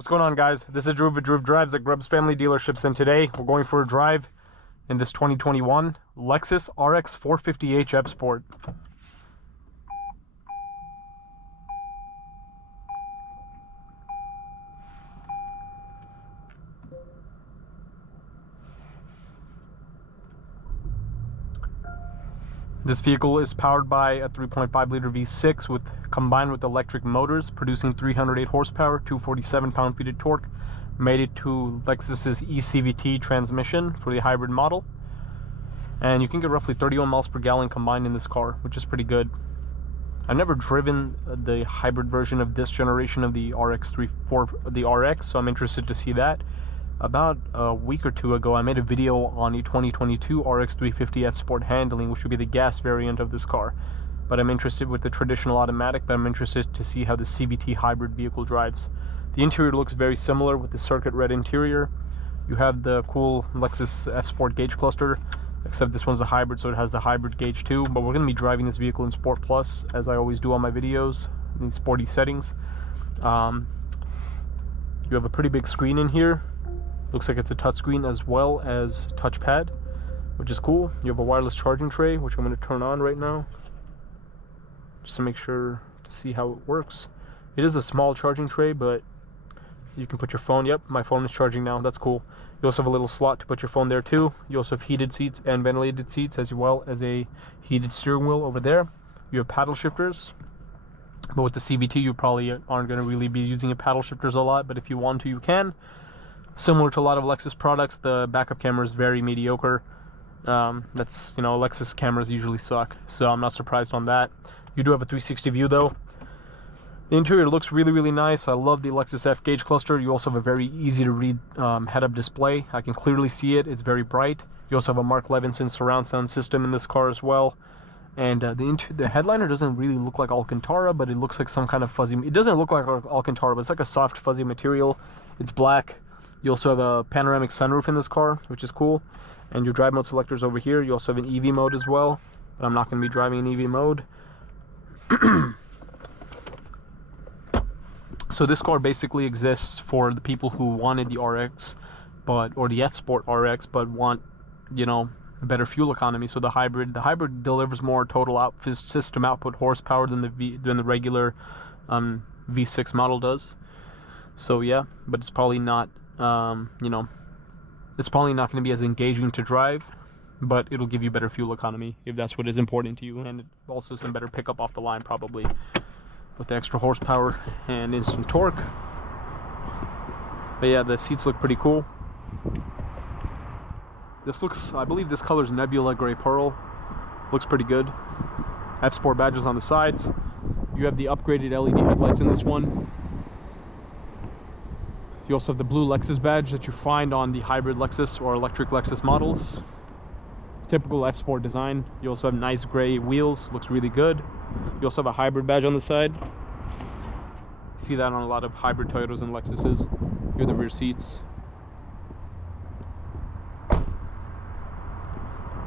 What's going on, guys? This is Drew with Drew Drives at Grubbs Family Dealerships, and today we're going for a drive in this 2021 Lexus RX 450h F Sport. This vehicle is powered by a 3.5 liter V6 combined with electric motors, producing 308 horsepower, 247 pound-feet of torque, mated to Lexus's eCVT transmission for the hybrid model. And you can get roughly 31 miles per gallon combined in this car, which is pretty good. I've never driven the hybrid version of this generation of the the RX, so I'm interested to see that. About a week or two ago, I made a video on the 2022 RX 350 F Sport handling, which would be the gas variant of this car. But I'm interested with the traditional automatic, but I'm interested to see how the CVT hybrid vehicle drives. The interior looks very similar with the circuit red interior. You have the cool Lexus F Sport gauge cluster, except this one's a hybrid, so it has the hybrid gauge too. But we're going to be driving this vehicle in Sport Plus, as I always do on my videos, in these sporty settings. You have a pretty big screen in here. Looks like it's a touchscreen as well as touchpad, which is cool. You have a wireless charging tray, which I'm going to turn on right now, just to make sure to see how it works. It is a small charging tray, but you can put your phone. Yep, my phone is charging now. That's cool. You also have a little slot to put your phone there too. You also have heated seats and ventilated seats, as well as a heated steering wheel over there. You have paddle shifters, but with the CVT you probably aren't going to really be using paddle shifters a lot, but if you want to, you can. Similar to a lot of Lexus products, the backup camera is very mediocre. That's, you know, Lexus cameras usually suck, so I'm not surprised on that. You do have a 360 view though. The interior looks really, really nice. I love the Lexus F gauge cluster. You also have a very easy to read head-up display. I can clearly see it. It's very bright. You also have a Mark Levinson surround sound system in this car as well. And the headliner doesn't really look like Alcantara, but it looks like some kind of fuzzy. It doesn't look like Alcantara, but it's like a soft, fuzzy material. It's black. You also have a panoramic sunroof in this car, which is cool. And your drive mode selectors over here. You also have an EV mode as well, but I'm not going to be driving in EV mode. So this car basically exists for the people who wanted the RX, or the F Sport RX, but want, you know, better fuel economy. So the hybrid delivers more total system output horsepower than the regular V6 model does. So yeah, but it's probably not. You know, it's probably not going to be as engaging to drive, but it'll give you better fuel economy if that's what is important to you, and also some better pickup off the line probably with the extra horsepower and instant torque. But yeah, the seats look pretty cool. This looks, I believe this color is Nebula Gray Pearl. Looks pretty good. F Sport badges on the sides. You have the upgraded LED headlights in this one. You also have the blue Lexus badge that you find on the hybrid Lexus or electric Lexus models. Typical F Sport design. You also have nice gray wheels, looks really good. You also have a hybrid badge on the side. You see that on a lot of hybrid Toyotas and Lexuses. Here are the rear seats.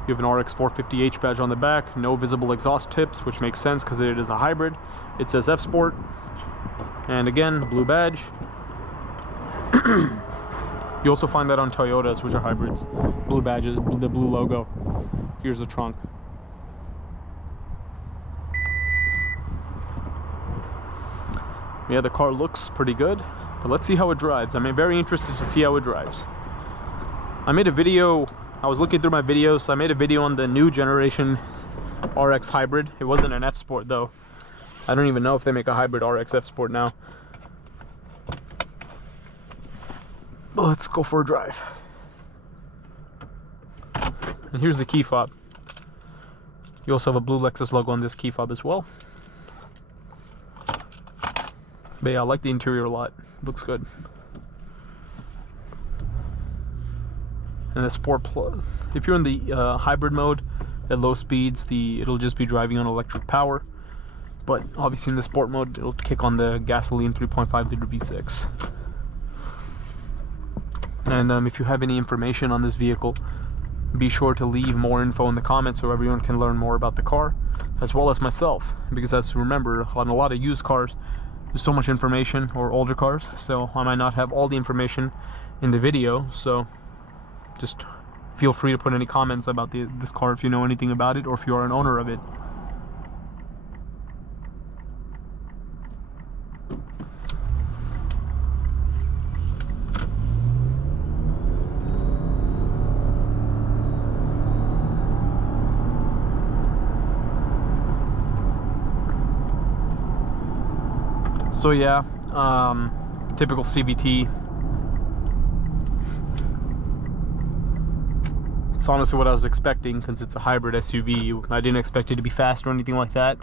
You have an RX 450h badge on the back. No visible exhaust tips, which makes sense because it is a hybrid. It says F Sport. And again, blue badge. You also find that on Toyotas, which are hybrids. Blue badges, the blue logo. Here's the trunk. Yeah, the car looks pretty good, but let's see how it drives. I'm very interested to see how it drives. I made a video, I was looking through my videos, so I made a video on the new generation RX hybrid. It wasn't an F Sport though. I don't even know if they make a hybrid RX F Sport now. But let's go for a drive. And here's the key fob. You also have a blue Lexus logo on this key fob as well. But yeah, I like the interior a lot. Looks good. And the Sport Plus, if you're in the hybrid mode at low speeds, it'll just be driving on electric power. But obviously in the Sport mode, it'll kick on the gasoline 3.5 liter V6. And if you have any information on this vehicle, be sure to leave more info in the comments so everyone can learn more about the car, as well as myself. Because as remember, on a lot of used cars, there's so much information, or older cars, so I might not have all the information in the video. So just feel free to put any comments about this car if you know anything about it, or if you are an owner of it. So yeah, typical CVT. It's honestly what I was expecting, because it's a hybrid SUV. I didn't expect it to be fast or anything like that.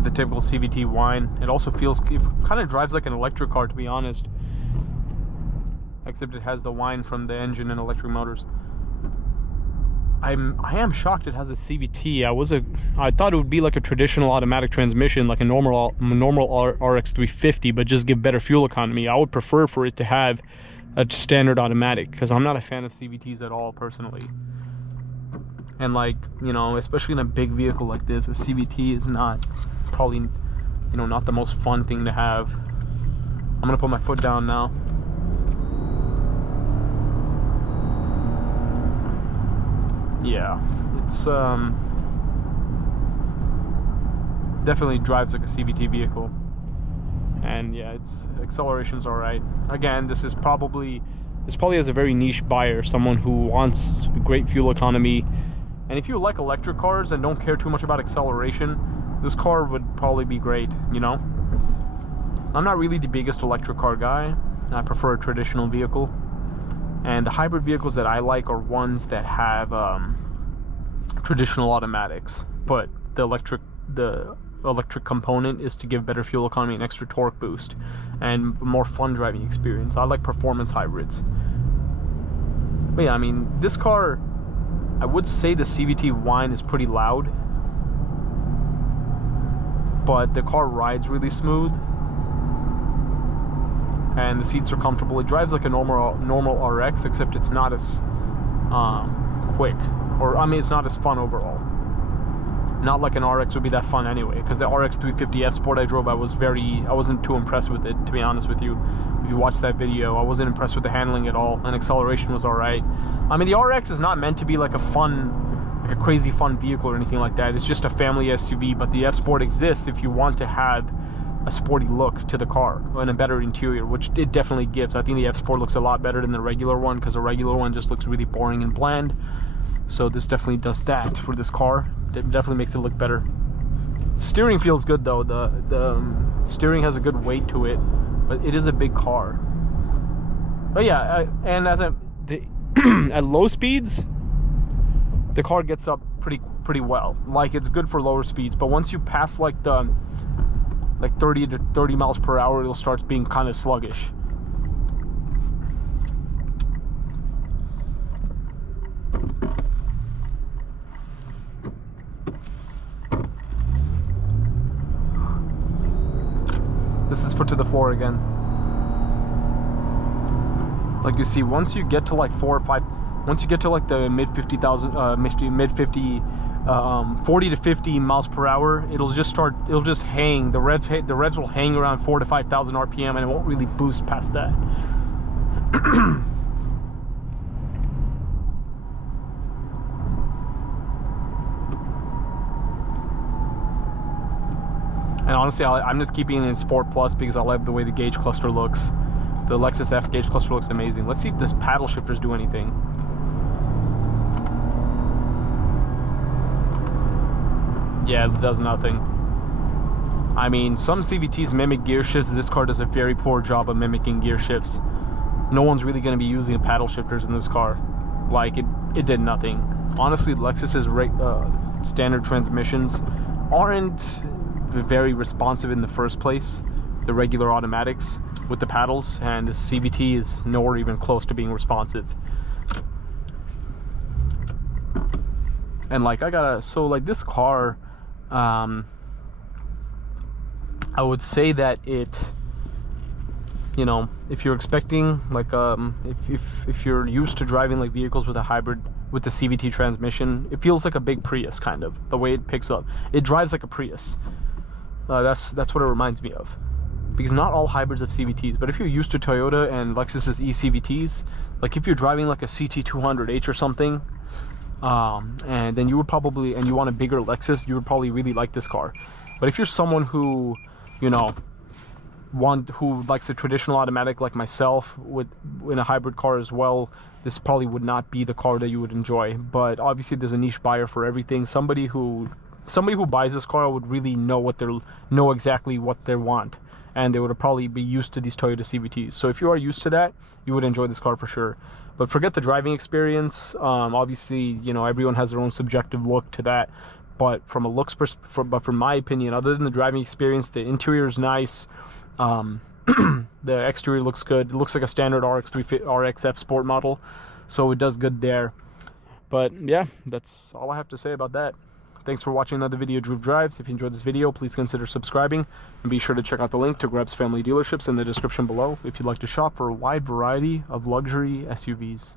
The typical CVT whine. It also feels, it kind of drives like an electric car, to be honest. Except it has the whine from the engine and electric motors. I am shocked it has a CVT. I thought it would be like a traditional automatic transmission, like a normal RX 350, but just give better fuel economy. I would prefer for it to have a standard automatic, because I'm not a fan of CVTs at all personally. And like, you know, especially in a big vehicle like this, a CVT is not probably, you know, not the most fun thing to have. I'm gonna put my foot down now. Yeah, it's definitely drives like a CVT vehicle. And yeah, its acceleration's all right. Again, this probably has a very niche buyer, someone who wants great fuel economy. And if you like electric cars and don't care too much about acceleration, this car would probably be great, you know? I'm not really the biggest electric car guy. I prefer a traditional vehicle. And the hybrid vehicles that I like are ones that have traditional automatics, but the electric component is to give better fuel economy and extra torque boost and more fun driving experience. I like performance hybrids. But yeah, I mean, this car, I would say the CVT whine is pretty loud, but the car rides really smooth. And the seats are comfortable. It drives like a normal RX, except it's not as quick, or I mean, it's not as fun overall. Not like an RX would be that fun anyway, because the RX 350 F Sport I drove, I wasn't too impressed with it, to be honest with you. If you watch that video, I wasn't impressed with the handling at all, and acceleration was alright. I mean, the RX is not meant to be like a crazy fun vehicle or anything like that. It's just a family SUV, but the F Sport exists if you want to have a sporty look to the car and a better interior, which it definitely gives. I think the F Sport looks a lot better than the regular one, because the regular one just looks really boring and bland. So this definitely does that for this car. It definitely makes it look better. The steering feels good though. The steering has a good weight to it, but it is a big car. But yeah, and at low speeds, the car gets up pretty well. Like, it's good for lower speeds, but once you pass like 30 to 30 miles per hour, it'll start being kind of sluggish. This is foot to the floor again. Like, you see, once you get to like 4 or 5, once you get to like the mid 40 to 50 miles per hour, it'll just hang. The revs will hang around 4,000 to 5,000 RPM, and it won't really boost past that. And honestly, I'm just keeping it in Sport Plus because I love the way the gauge cluster looks. The Lexus F gauge cluster looks amazing. Let's see if this paddle shifters do anything. Yeah, it does nothing. I mean, some CVTs mimic gear shifts. This car does a very poor job of mimicking gear shifts. No one's really going to be using paddle shifters in this car. Like, it did nothing. Honestly, Lexus's standard transmissions aren't very responsive in the first place. The regular automatics with the paddles, and the CVT is nowhere even close to being responsive. And like, so like this car, I would say that you know, if you're expecting like if you're used to driving like vehicles with a hybrid with the CVT transmission, it feels like a big Prius, kind of the way it picks up. It drives like a Prius. That's what it reminds me of, because not all hybrids have CVTs, but if you're used to Toyota and Lexus's eCVTs, like if you're driving like a CT200H or something, and then you would probably, and you want a bigger Lexus, you would probably really like this car. But if you're someone who, you know, who likes a traditional automatic like myself in a hybrid car as well, this probably would not be the car that you would enjoy. But obviously there's a niche buyer for everything. Somebody who buys this car would really know exactly what they want, and they would probably be used to these Toyota CVTs. So if you are used to that, you would enjoy this car for sure. But forget the driving experience. Obviously, you know, everyone has their own subjective look to that. But from a looks perspective, but from my opinion, other than the driving experience, the interior is nice. The exterior looks good. It looks like a standard RXF Sport model, so it does good there. But yeah, that's all I have to say about that. Thanks for watching another video of Drew Drives. If you enjoyed this video, please consider subscribing, and be sure to check out the link to Greb's Family Dealerships in the description below if you'd like to shop for a wide variety of luxury SUVs.